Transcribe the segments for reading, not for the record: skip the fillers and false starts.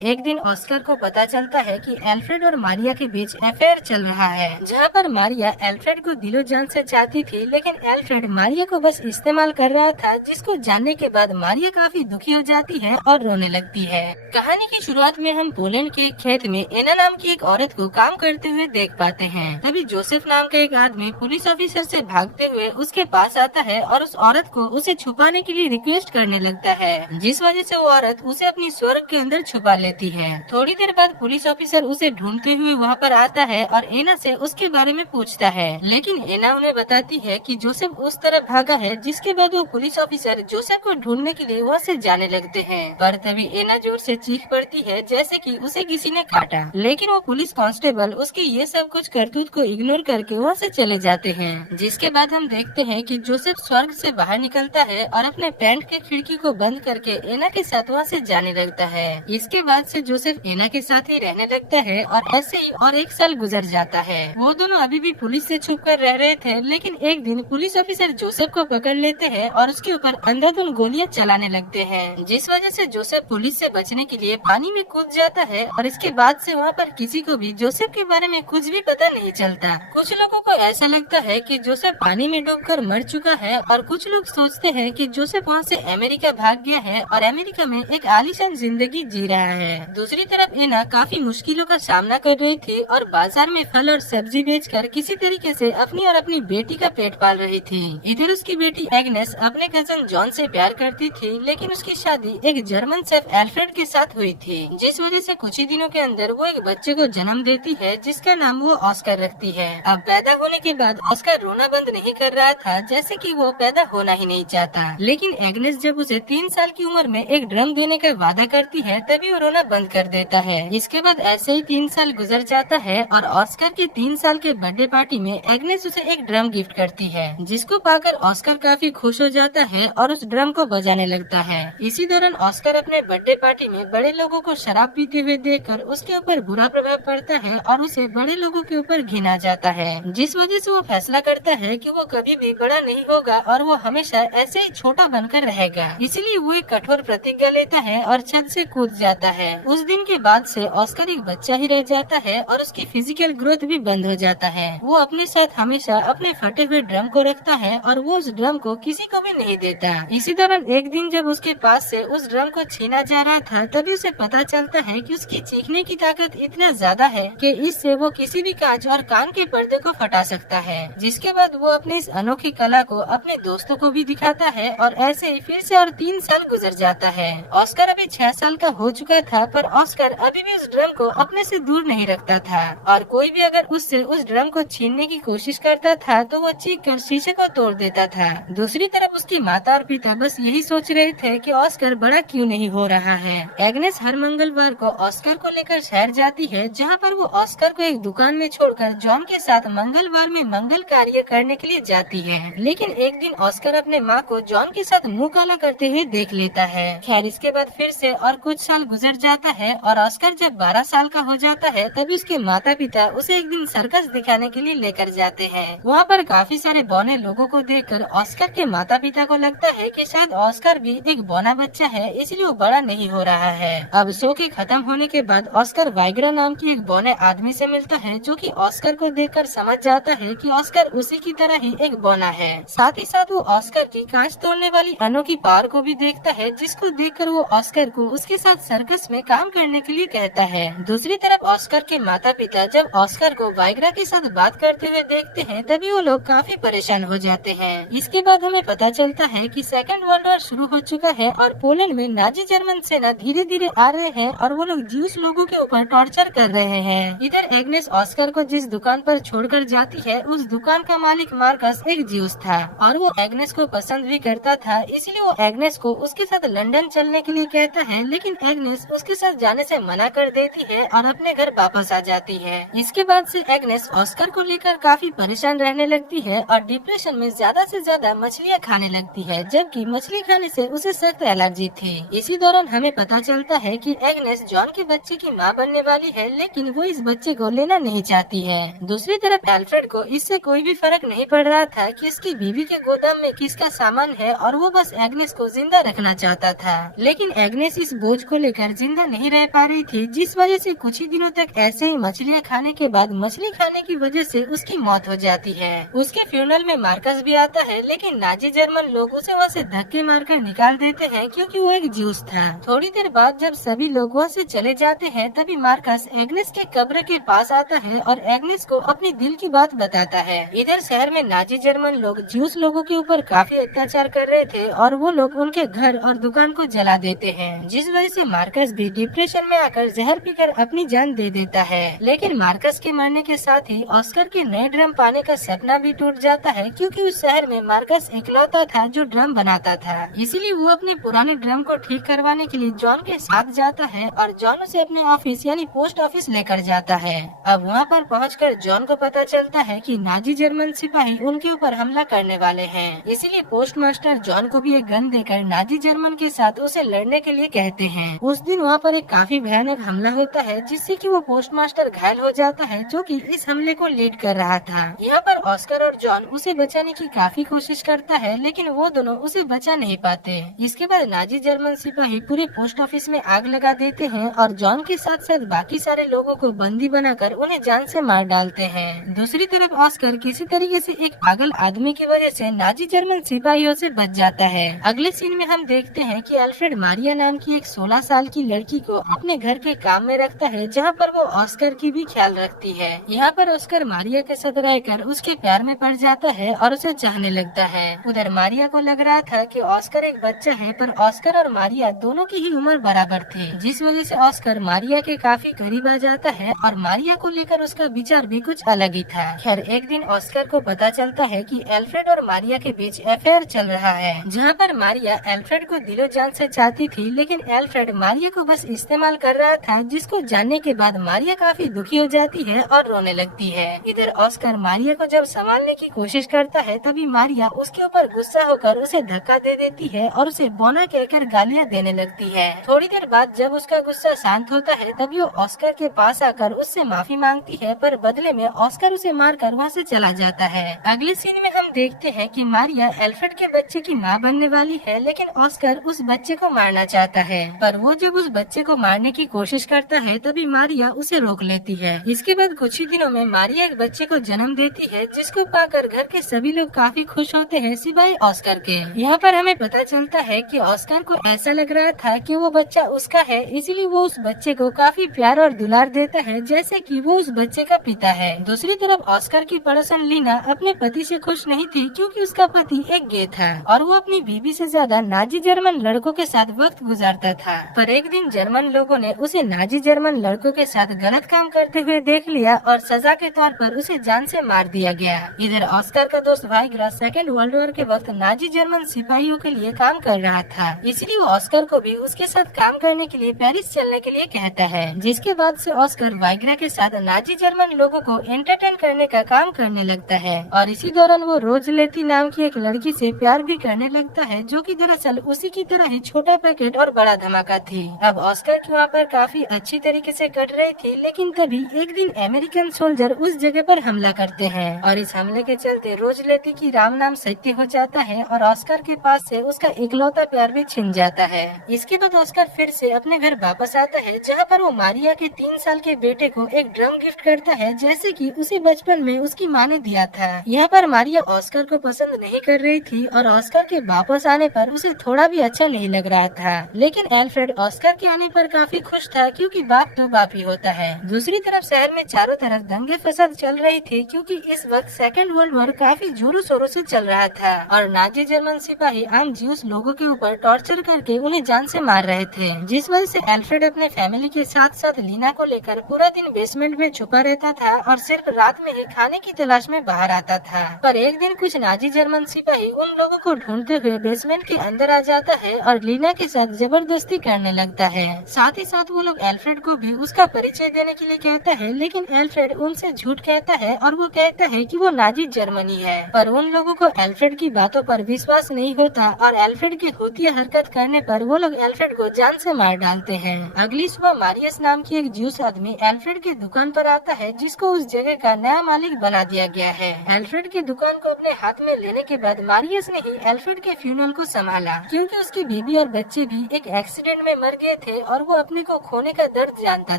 एक दिन ऑस्कर को पता चलता है कि एल्फ्रेड और मारिया के बीच अफेयर चल रहा है, जहाँ पर मारिया एल्फ्रेड को दिलो जान से चाहती थी, लेकिन एल्फ्रेड मारिया को बस इस्तेमाल कर रहा था, जिसको जानने के बाद मारिया काफी दुखी हो जाती है और रोने लगती है। कहानी की शुरुआत में हम पोलैंड के एक खेत में एना नाम की एक औरत को काम करते हुए देख पाते हैं। तभी जोसेफ नाम का एक आदमी पुलिस ऑफिसर से भागते हुए उसके पास आता है और उस औरत को उसे छुपाने के लिए रिक्वेस्ट करने लगता है, जिस वजह से वो औरत उसे अपनी स्वर्ग के अंदर छुपा लेती है। थोड़ी देर बाद पुलिस ऑफिसर उसे ढूंढते हुए वहाँ पर आता है और एना से उसके बारे में पूछता है, लेकिन एना उन्हें बताती है कि जोसेफ उस तरफ भागा है, जिसके बाद वो पुलिस ऑफिसर जोसेफ को ढूंढने के लिए वहाँ से जाने लगते हैं। पर तभी एना जोर से चीख पड़ती है जैसे कि उसे किसी ने काटा, लेकिन वो पुलिस कांस्टेबल उसकी ये सब कुछ करतूत को इग्नोर करके वहाँ से चले जाते हैं। जिसके बाद हम देखते हैं कि जोसेफ स्वर्ग से बाहर निकलता है और अपने पैंट के खिड़की को बंद करके एना के साथ वहाँ से जाने लगता है। इसके बाद से जोसेफ एना के साथ ही रहने लगता है और ऐसे ही और एक साल गुजर जाता है। वो दोनों अभी भी पुलिस से छुप कर रह रहे थे, लेकिन एक दिन पुलिस ऑफिसर जोसेफ को पकड़ लेते हैं और उसके ऊपर अंधाधुंध गोलियां चलाने लगते हैं, जिस वजह से जोसेफ पुलिस से बचने के लिए पानी में कूद जाता है और इसके बाद से वहाँ पर किसी को भी जोसेफ के बारे में कुछ भी पता नहीं चलता। कुछ लोगों को ऐसा लगता है कि जोसेफ पानी में डूबकर मर चुका है और कुछ लोग सोचते हैं कि जोसेफ वहाँ से अमेरिका भाग गया है और अमेरिका में एक आलीशान जिंदगी जी रहा है। दूसरी तरफ एना काफी मुश्किलों का सामना कर रही थी और बाजार में फल और सब्जी बेचकर किसी तरीके से अपनी और अपनी बेटी का पेट पाल रही थी। इधर उसकी बेटी एग्नेस अपने कजन जॉन से प्यार करती थी, लेकिन उसकी शादी एक जर्मन शेफ एल्फ्रेड के साथ हुई थी, जिस वजह से कुछ ही दिनों के अंदर वो एक बच्चे को जन्म देती है, जिसका नाम वो ऑस्कर रखती है। अब पैदा होने के बाद ऑस्कर रोना बंद नहीं कर रहा था, जैसे कि वो पैदा होना ही नहीं चाहता, लेकिन एग्नेस जब उसे 3 साल की उम्र में एक ड्रम देने का वादा करती है, तभी वो रोना बंद कर देता है। इसके बाद ऐसे ही 3 साल गुजर जाता है और ऑस्कर के 3 साल के बर्थडे पार्टी में एग्नेस उसे एक ड्रम गिफ्ट करती है, जिसको पाकर ऑस्कर काफी खुश हो जाता है और उस ड्रम को बजाने लगता है। इसी दौरान ऑस्कर अपने बर्थडे पार्टी में बड़े लोगों को शराब पीते हुए देखकर उसके ऊपर बुरा प्रभाव पड़ता है और उसे बड़े लोगों के ऊपर घिन आ जाता है, जिस वजह से वो फैसला करता है कि वो कभी भी बड़ा नहीं होगा और वो हमेशा ऐसे ही छोटा बनकर रहेगा। इसलिए वो एक कठोर प्रतिज्ञा लेता है और छत से कूद जाता है। उस दिन के बाद से ऑस्कर एक बच्चा ही रह जाता है और उसकी फिजिकल ग्रोथ भी बंद हो जाता है। वो अपने साथ हमेशा अपने फटे हुए ड्रम को रखता है और वो उस ड्रम को किसी को भी नहीं देता। इसी दौरान एक दिन जब उसके पास से उस ड्रम को छीना जा रहा था, तभी उसे पता चलता है कि उसकी चीखने की ताकत इतना ज्यादा है कि इससे वो किसी भी कांच और कान के पर्दे को फटा सकता है। जिसके बाद वो अपनी इस अनोखी कला को अपने दोस्तों को भी दिखाता है और ऐसे ही फिर से और 3 साल गुजर जाता है। ऑस्कर अभी 6 साल का हो चुका था, पर ऑस्कर अभी भी उस ड्रम को अपने से दूर नहीं रखता था और कोई भी अगर उससे उस ड्रम को छीनने की कोशिश करता था तो वो चीख कर शीशे को तोड़ देता था। दूसरी तरफ उसकी माता और पिता बस यही सोच रहे थे कि ऑस्कर बड़ा क्यों नहीं हो रहा है। एग्नेस हर मंगलवार को ऑस्कर को लेकर शहर जाती है, जहाँ पर वो ऑस्कर को एक दुकान में छोड़कर जॉन के साथ मंगलवार में मंगल कार्य करने के लिए जाती है। लेकिन एक दिन ऑस्कर अपने माँ को जॉन के साथ मुँह काला करते हुए देख लेता है। खैर इसके बाद फिर से और कुछ साल गुजर जाता है और ऑस्कर जब 12 साल का हो जाता है, तभी उसके माता पिता उसे एक दिन सर्कस दिखाने के लिए लेकर जाते हैं। वहाँ पर काफी सारे बौने लोगों को देखकर ऑस्कर के माता पिता को लगता है कि शायद ऑस्कर भी एक बौना बच्चा है, इसलिए वो बड़ा नहीं हो रहा है। अब शो के खत्म होने के बाद ऑस्कर वाइग्रा नाम की एक बौने आदमी से मिलता है, जो कि ऑस्कर को देखकर समझ जाता है कि ऑस्कर उसी की तरह ही एक बौना है। साथ ही साथ वो ऑस्कर की कांच तोड़ने वाली अनोखी पावर को भी देखता है, जिसको देखकर वो ऑस्कर को उसके साथ सर्कस में काम करने के लिए कहता है। दूसरी तरफ ऑस्कर के माता पिता जब ऑस्कर को वाइग्रा के साथ बात करते हुए देखते हैं, तभी वो लोग काफी परेशान हो जाते हैं। इसके बाद हमें पता चलता है कि सेकेंड वर्ल्ड वॉर शुरू हो चुका है और पोलैंड में नाजी जर्मन सेना धीरे धीरे आ रहे हैं और वो लोग ज्यूस लोगों के ऊपर टॉर्चर कर रहे हैं। इधर एग्नेस ऑस्कर को जिस दुकान पर छोड़कर जाती है, उस दुकान का मालिक मार्कस एक ज्यूस था और वो एग्नेस को पसंद भी करता था, इसलिए वो एग्नेस को उसके साथ लंदन चलने के लिए कहता है, लेकिन एग्नेस उसके साथ जाने से मना कर देती है और अपने घर वापस आ जाती है। इसके बाद से एग्नेस ऑस्कर को लेकर काफी परेशान रहने लगती है और डिप्रेशन में ज्यादा से ज्यादा मछलियाँ खाने लगती है, जबकि मछली खाने से उसे सख्त एलर्जी थी। इसी दौरान हमें पता चलता है कि एग्नेस जॉन के बच्चे की माँ बनने वाली है, लेकिन वो इस बच्चे को लेना नहीं चाहती है। दूसरी तरफ एल्फ्रेड को इससे कोई भी फर्क नहीं पड़ रहा था कि उसकी बीवी के गोदाम में किसका सामान है और वो बस एग्नेस को जिंदा रखना चाहता था। लेकिन एग्नेस इस बोझ को लेकर जिंदा नहीं रह पा रही थी, जिस वजह से कुछ ही दिनों तक ऐसे ही मछलियाँ खाने के बाद मछली खाने की वजह से उसकी मौत हो जाती है। उसके फ्यूनरल में मार्कस भी आता है, लेकिन नाजी जर्मन लोग उसे वहाँ से धक्के मारकर निकाल देते हैं क्योंकि वो एक ज्यूस था। थोड़ी देर बाद जब सभी लोग वहाँ से चले जाते हैं, तभी मार्कस एग्नेस के कब्र के पास आता है और एग्नेस को अपनी दिल की बात बताता है। इधर शहर में नाजी जर्मन लोग ज्यूस लोगों के ऊपर काफी अत्याचार कर रहे थे और वो लोग उनके घर और दुकान को जला देते हैं, जिस वजह से मार्कस भी डिप्रेशन में आकर जहर पीकर अपनी जान दे देता है। लेकिन मार्कस के मरने के साथ ही ऑस्कर के नए ड्रम पाने का सपना भी टूट जाता है, क्योंकि उस शहर में मार्कस इकलौता था जो ड्रम बनाता था। इसीलिए वो अपने पुराने ड्रम को ठीक करवाने के लिए जॉन के साथ जाता है और जॉन उसे अपने ऑफिस यानी पोस्ट ऑफिस लेकर जाता है। अब वहाँ पर पहुंचकर जॉन को पता चलता है कि नाजी जर्मन सिपाही उनके ऊपर हमला करने वाले हैं। इसीलिए पोस्ट मास्टर जॉन को भी एक गन देकर नाजी जर्मन के साथ उसे लड़ने के लिए कहते हैं। उस दिन वहाँ पर एक काफी भयानक हमला होता है, जिससे कि वो पोस्ट मास्टर घायल हो जाता है, जो कि इस हमले को लीड कर रहा था। यहाँ पर ऑस्कर और जॉन उसे बचाने की काफी कोशिश करता है, लेकिन वो दोनों उसे बचा नहीं पाते। इसके बाद नाजी जर्मन सिपाही पूरे पोस्ट ऑफिस में आग लगा देते हैं और जॉन के साथ साथ बाकी सारे लोगों को बंदी बनाकर उन्हें जान से मार डालते हैं। दूसरी तरफ ऑस्कर किसी तरीके से एक पागल आदमी की वजह से नाजी जर्मन सिपाहियों से बच जाता है। अगले सीन में हम देखते हैं कि अल्फ्रेड मारिया नाम की एक 16 साल की लड़की को अपने घर के काम में रखता है, जहाँ पर वो ऑस्कर की भी ख्याल रखती है। यहाँ पर ऑस्कर मारिया के साथ रहकर उसके प्यार में पड़ जाता है और उसे चाहने लगता है। उधर मारिया को लग रहा था कि ऑस्कर एक बच्चा है, पर ऑस्कर और मारिया दोनों की ही उम्र बराबर थी, जिस वजह से ऑस्कर मारिया के काफी करीब आ जाता है और मारिया को लेकर उसका विचार भी कुछ अलग ही था। खैर एक दिन ऑस्कर को पता चलता है कि एल्फ्रेड और मारिया के बीच अफेयर चल रहा है, जहाँ पर मारिया एल्फ्रेड को दिलो जान से चाहती थी, लेकिन एल्फ्रेड मारिया को बस इस्तेमाल कर रहा था, जिसको जानने के बाद मारिया काफी दुखी हो जाती है और रोने लगती है। इधर ऑस्कर मारिया को जब संभालने की कोशिश करता है, तभी मारिया उसके ऊपर गुस्सा होकर उसे धक्का दे देती है और उसे बोना कहकर गालियाँ देने लगती है। थोड़ी देर बाद जब उसका गुस्सा शांत होता है, तभी वो ऑस्कर के पास आकर उससे माफी मांगती है, पर बदले में ऑस्कर उसे मारकर वहाँ से चला जाता है। अगले सीन में हम देखते हैं कि मारिया एल्फ्रेड के बच्चे की माँ बनने वाली है, लेकिन ऑस्कर उस बच्चे को मारना चाहता है। पर वो जब उस बच्चे को मारने की कोशिश करता है, तभी मारिया उसे रोक लेती है। इसके बाद कुछ ही दिनों में मारिया एक बच्चे को जन्म देती है, जिसको पाकर घर के सभी लोग काफी खुश होते हैं, सिवाय ऑस्कर के। यहाँ पर हमें पता चलता है कि ऑस्कर को ऐसा लग रहा था कि वो बच्चा उसका है, इसीलिए वो उस बच्चे को काफी प्यार और दुलार देता है, जैसे कि वो उस बच्चे का पिता है। दूसरी तरफ ऑस्कर की पड़ोसन लीना अपने पति से खुश नहीं थी, क्योंकि उसका पति एक गे था और वो अपनी बीवी से ज्यादा नाजी जर्मन लड़कों के साथ वक्त गुजारता था। पर एक दिन जर्मन लोगों ने उसे नाजी जर्मन लड़कों के साथ गलत काम करते हुए देख लिया और सजा के तौर पर उसे जान से मार दिया गया। इधर ऑस्कर का दोस्त वाइग्रा सेकेंड वर्ल्ड वॉर के वक्त नाजी जर्मन सिपाहियों के लिए काम कर रहा था, इसलिए वो ऑस्कर को भी उसके साथ काम करने के लिए पेरिस चलने के लिए कहता है, जिसके बाद से ऑस्कर वाइग्रा के साथ नाजी जर्मन लोगों को एंटरटेन करने का काम करने लगता है और इसी दौरान वो रोजलेती नाम की एक लड़की से प्यार भी करने लगता है, जो कि दरअसल उसी की तरह ही छोटा पैकेट और बड़ा धमाका थी। अब ऑस्कर की वहाँ पर काफी अच्छी तरीके से कट रही थी, लेकिन तभी एक दिन अमेरिकन सोल्जर उस जगह पर हमला करते हैं और इस हमले के चलते रोजलेती की राम नाम सत्य हो जाता है और ऑस्कर के पास से उसका इकलौता प्यार भी छिन जाता है। इसके बाद ऑस्कर फिर से अपने घर वापस आता है, जहाँ पर वो मारिया के 3 साल के बेटे को एक ड्रम गिफ्ट करता है, जैसे कि उसे बचपन में उसकी माँ ने दिया था। यहाँ पर मारिया ऑस्कर को पसंद नहीं कर रही थी और ऑस्कर के वापस आने पर उसे थोड़ा भी अच्छा नहीं लग रहा था, लेकिन एल्फ्रेड ऑस्कर के आने पर काफी खुश था, क्योंकि बाप तो बाप ही होता है। दूसरी तरफ शहर में चारों तरफ दंगे फसाद चल रही थी, क्योंकि इस वक्त सेकेंड वर्ल्ड वॉर काफी जोरों शोरों से चल रहा था और नाजी जर्मन सिपाही आम ज्यूस लोगों के ऊपर टॉर्चर करके उन्हें जान से मार रहे थे, जिस वजह से एल्फ्रेड अपने फैमिली के साथ साथ लीना को लेकर पूरा दिन बेसमेंट में छुपा रहता था और सिर्फ रात में ही खाने की तलाश में बाहर आता था। पर एक दिन कुछ नाजी जर्मन सिपाही उन लोगों को ढूंढते हुए बेसमेंट के अंदर आ जाता है और लीना के साथ जबरदस्ती करने लगता है। साथ ही साथ वो लोग एल्फ्रेड को भी उसका परिचय देने के लिए कहता है, लेकिन एल्फ्रेड उनसे झूठ कहता है और वो कहता है कि वो नाजी जर्मनी है। पर उन लोगों को एल्फ्रेड की बातों पर विश्वास नहीं होता और एल्फ्रेड की हुतिया हरकत करने पर वो लोग एल्फ्रेड को जान से मार डालते हैं। अगली सुबह मारियस नाम की एक ज्यूस आदमी एल्फ्रेड की दुकान पर आता है, जिसको उस जगह का नया मालिक बना दिया गया है। एल्फ्रेड की दुकान को अपने हाथ में लेने के बाद मारियस ने ही एल्फ्रेड के फ्यूनरल को संभाला, क्योंकि उसकी बीवी और बच्चे भी एक एक्सीडेंट में मर गए थे और वो अपने को खोने का दर्द जानता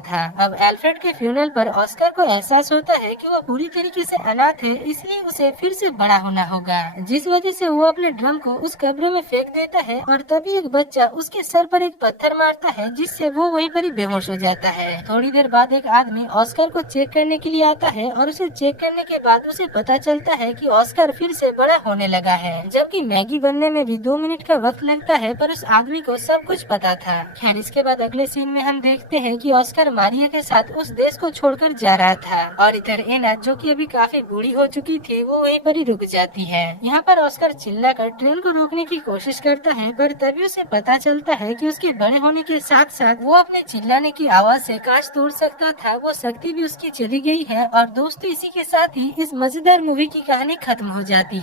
था। अब एल्फ्रेड के फ्यूनरल पर ऑस्कर को एहसास होता है कि वो पूरी तरीके से अनाथ है, इसलिए उसे फिर से बड़ा होना होगा, जिस वजह से वो अपने ड्रम को उस कब्र में फेंक देता है और तभी एक बच्चा उसके सर पर एक पत्थर मारता है, जिससे वो वहीं पर ही बेहोश हो जाता है। थोड़ी देर बाद एक आदमी ऑस्कर को चेक करने के लिए आता है और उसे चेक करने के बाद उसे पता चलता है कि ऑस्कर फिर से बड़ा होने लगा है, जबकि मैगी बनने में भी 2 मिनट का वक्त लगता है, पर उस आदमी को सब कुछ पता था। खैर, इसके बाद अगले सीन में हम देखते हैं कि ऑस्कर मारिया के साथ उस देश को छोड़कर जा रहा था और इधर एना, जो कि अभी काफी बूढ़ी हो चुकी थी, वो वहीं पर ही रुक जाती है। यहाँ पर ऑस्कर चिल्लाकर ट्रेन को रोकने की कोशिश करता है, पर तभी उसे पता चलता है कि उसके बड़े होने के साथ साथ वो अपने चिल्लाने की आवाज से कांच तोड़ सकता था, वो शक्ति भी उसकी चली गई है। और दोस्तों, इसी के साथ ही इस मजेदार मूवी की कहानी खत्म हो जाती है।